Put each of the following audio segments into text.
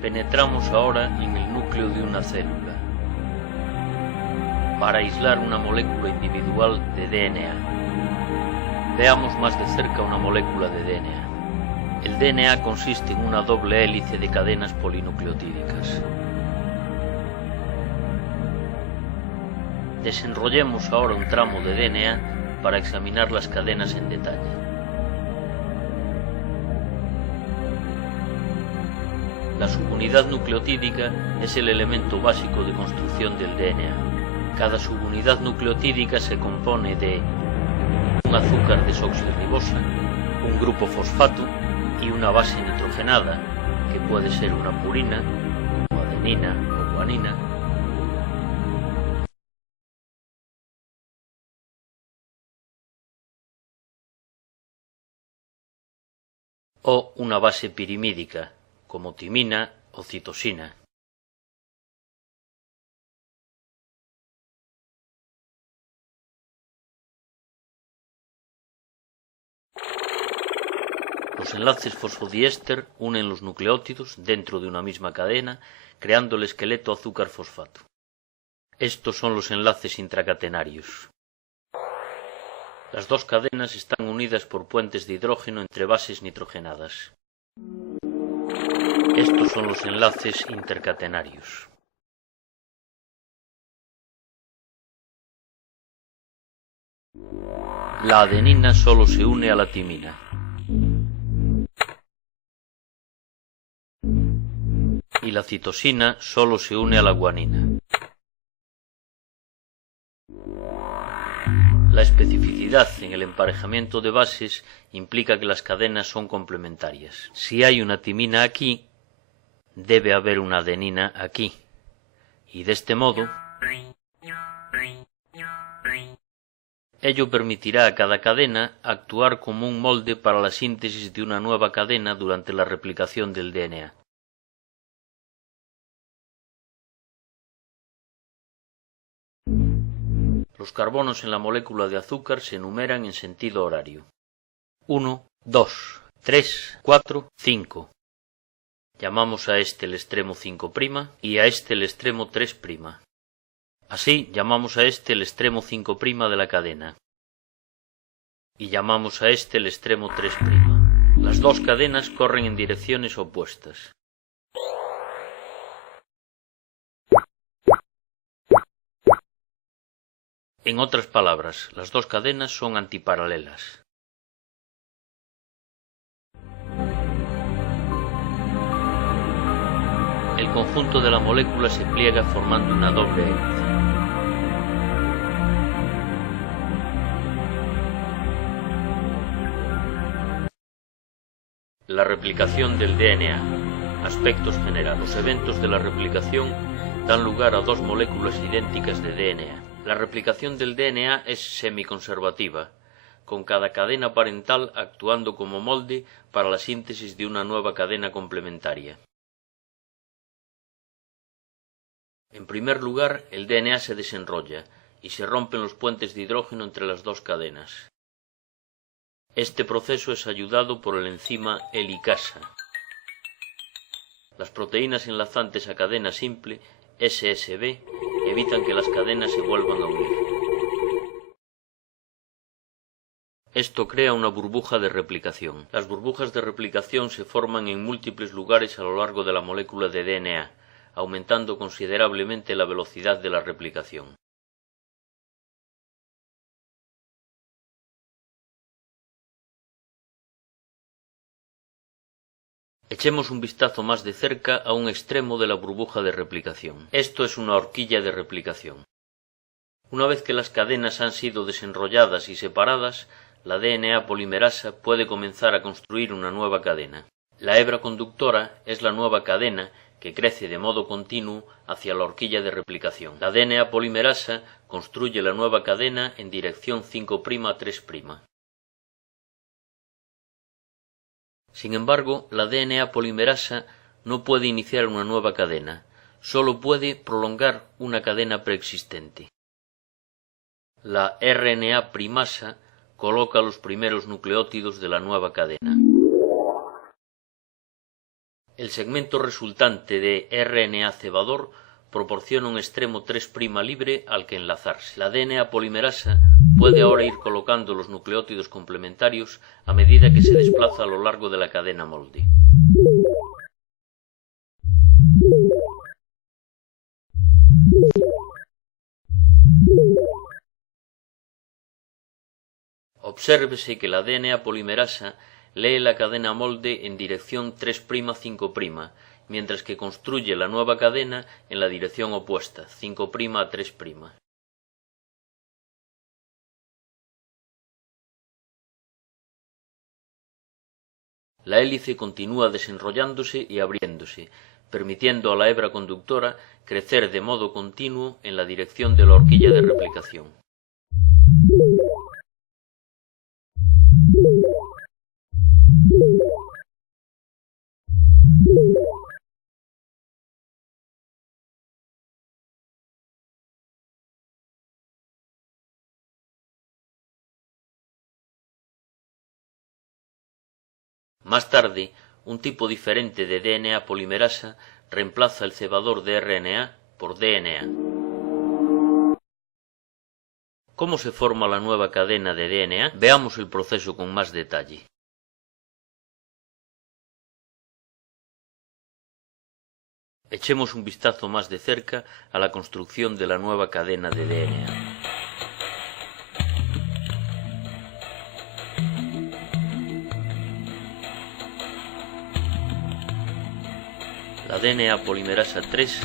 Penetramos ahora en el núcleo de una célula para aislar una molécula individual de DNA. Veamos más de cerca una molécula de DNA. El DNA consiste en una doble hélice de cadenas polinucleotídicas. Desenrollemos ahora un tramo de DNA para examinar las cadenas en detalle. La subunidad nucleotídica es el elemento básico de construcción del DNA. Cada subunidad nucleotídica se compone de un azúcar desoxirribosa, un grupo fosfato y una base nitrogenada, que puede ser una purina, como adenina o guanina, o una base pirimídica, como timina o citosina. Los enlaces fosfodiéster unen los nucleótidos dentro de una misma cadena, creando el esqueleto azúcar-fosfato. Estos son los enlaces intracatenarios. Las dos cadenas están unidas por puentes de hidrógeno entre bases nitrogenadas. Estos son los enlaces intercatenarios. La adenina solo se une a la timina. Y la citosina solo se une a la guanina. La especificidad en el emparejamiento de bases implica que las cadenas son complementarias. Si hay una timina aquí, debe haber una adenina aquí. Y de este modo, ello permitirá a cada cadena actuar como un molde para la síntesis de una nueva cadena durante la replicación del DNA. Los carbonos en la molécula de azúcar se enumeran en sentido horario. 1, 2, 3, 4, 5. Llamamos a este el extremo 5' y a este el extremo 3'. Así llamamos a este el extremo 5' de la cadena. Y llamamos a este el extremo 3'. Las dos cadenas corren en direcciones opuestas. En otras palabras, las dos cadenas son antiparalelas. El conjunto de la molécula se pliega formando una doble hélice. La replicación del DNA. Aspectos generales. Los eventos de la replicación dan lugar a dos moléculas idénticas de DNA. La replicación del DNA es semiconservativa, con cada cadena parental actuando como molde para la síntesis de una nueva cadena complementaria. En primer lugar, el DNA se desenrolla y se rompen los puentes de hidrógeno entre las dos cadenas. Este proceso es ayudado por el enzima helicasa. Las proteínas enlazantes a cadena simple, SSB, evitan que las cadenas se vuelvan a unir. Esto crea una burbuja de replicación. Las burbujas de replicación se forman en múltiples lugares a lo largo de la molécula de DNA, aumentando considerablemente la velocidad de la replicación. Echemos un vistazo más de cerca a un extremo de la burbuja de replicación. Esto es una horquilla de replicación. Una vez que las cadenas han sido desenrolladas y separadas, la DNA polimerasa puede comenzar a construir una nueva cadena. La hebra conductora es la nueva cadena que crece de modo continuo hacia la horquilla de replicación. La DNA polimerasa construye la nueva cadena en dirección 5' a 3'. Sin embargo, la DNA polimerasa no puede iniciar una nueva cadena, solo puede prolongar una cadena preexistente. La RNA primasa coloca los primeros nucleótidos de la nueva cadena. El segmento resultante de RNA cebador proporciona un extremo 3' libre al que enlazarse. La DNA polimerasa puede ahora ir colocando los nucleótidos complementarios a medida que se desplaza a lo largo de la cadena molde. Obsérvese que la DNA polimerasa lee la cadena molde en dirección 3'-5', mientras que construye la nueva cadena en la dirección opuesta, 5' a 3'. La hélice continúa desenrollándose y abriéndose, permitiendo a la hebra conductora crecer de modo continuo en la dirección de la horquilla de replicación. Más tarde, un tipo diferente de DNA polimerasa reemplaza el cebador de RNA por DNA. ¿Cómo se forma la nueva cadena de DNA? Veamos el proceso con más detalle. Echemos un vistazo más de cerca a la construcción de la nueva cadena de DNA. La DNA polimerasa 3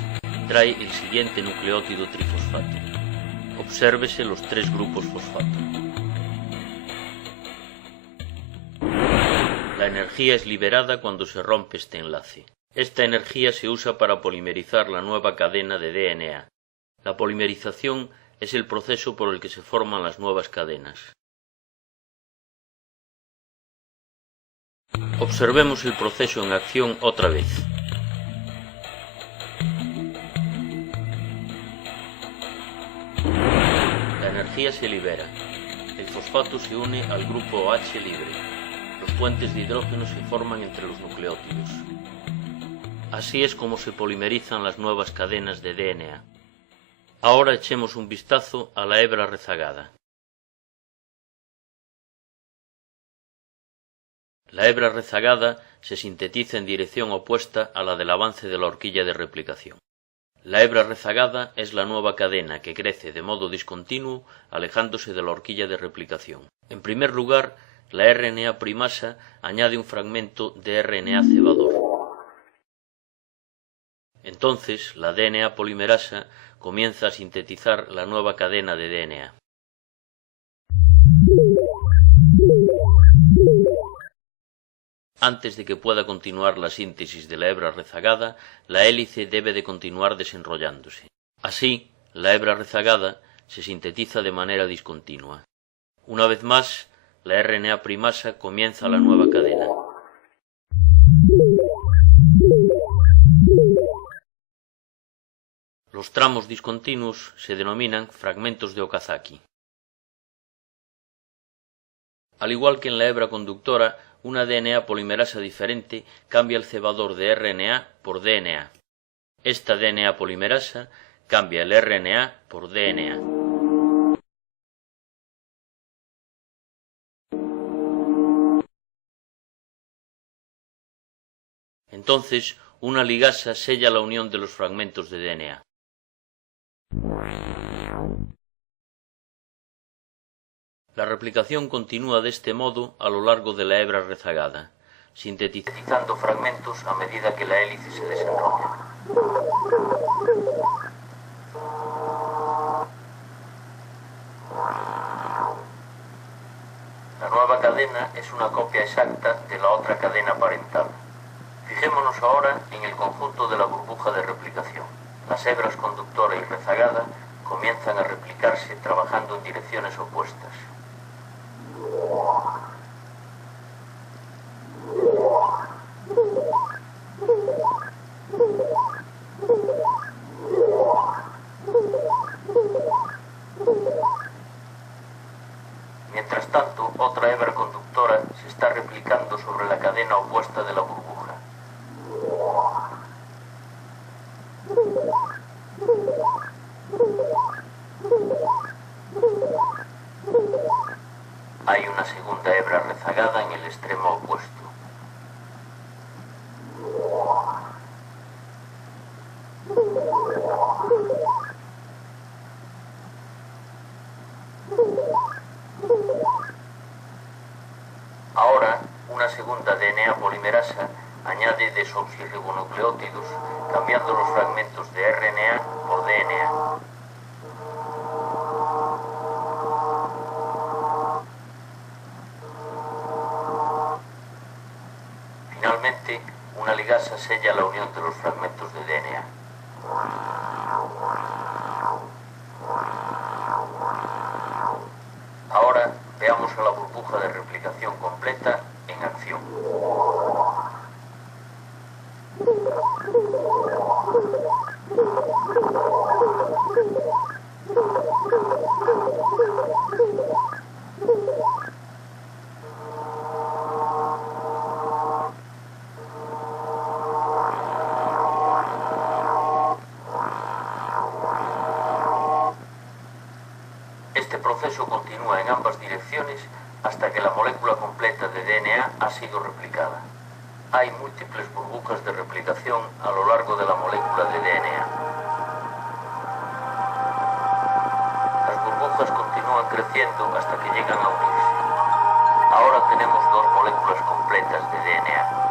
trae el siguiente nucleótido trifosfato. Obsérvese los 3 grupos fosfato. La energía es liberada cuando se rompe este enlace. Esta energía se usa para polimerizar la nueva cadena de DNA. La polimerización es el proceso por el que se forman las nuevas cadenas. Observemos el proceso en acción otra vez. La energía se libera. El fosfato se une al grupo OH libre. Los puentes de hidrógeno se forman entre los nucleótidos. Así es como se polimerizan las nuevas cadenas de DNA. Ahora echemos un vistazo a la hebra rezagada. La hebra rezagada se sintetiza en dirección opuesta a la del avance de la horquilla de replicación. La hebra rezagada es la nueva cadena que crece de modo discontinuo alejándose de la horquilla de replicación. En primer lugar, la RNA primasa añade un fragmento de RNA cebador. Entonces, la DNA polimerasa comienza a sintetizar la nueva cadena de DNA. Antes de que pueda continuar la síntesis de la hebra rezagada, la hélice debe de continuar desenrollándose. Así, la hebra rezagada se sintetiza de manera discontinua. Una vez más, la RNA primasa comienza la nueva cadena. Los tramos discontinuos se denominan fragmentos de Okazaki. Al igual que en la hebra conductora, una DNA polimerasa diferente cambia el cebador de RNA por DNA. Esta DNA polimerasa cambia el RNA por DNA. Entonces, una ligasa sella la unión de los fragmentos de DNA. La replicación continúa de este modo a lo largo de la hebra rezagada, sintetizando fragmentos a medida que la hélice se desenrolla. La nueva cadena es una copia exacta de la otra cadena parental. Fijémonos ahora en el conjunto de la burbuja de replicación. Las hebras conductora y rezagada comienzan a replicarse trabajando en direcciones opuestas. Mientras tanto, otra hebra conductora se está replicando sobre la cadena opuesta de la burbuja. Hay una segunda hebra rezagada en el extremo opuesto. Ahora, una segunda DNA polimerasa añade desoxirribonucleótidos, cambiando los fragmentos de RNA por DNA. Finalmente, una ligasa sella la unión de los fragmentos de DNA. Ahora veamos a la burbuja de replicación completa en acción. Este proceso continúa en ambas direcciones hasta que la molécula completa de DNA ha sido replicada. Hay múltiples burbujas de replicación a lo largo de la molécula de DNA. Las burbujas continúan creciendo hasta que llegan a unirse. Ahora tenemos dos moléculas completas de DNA.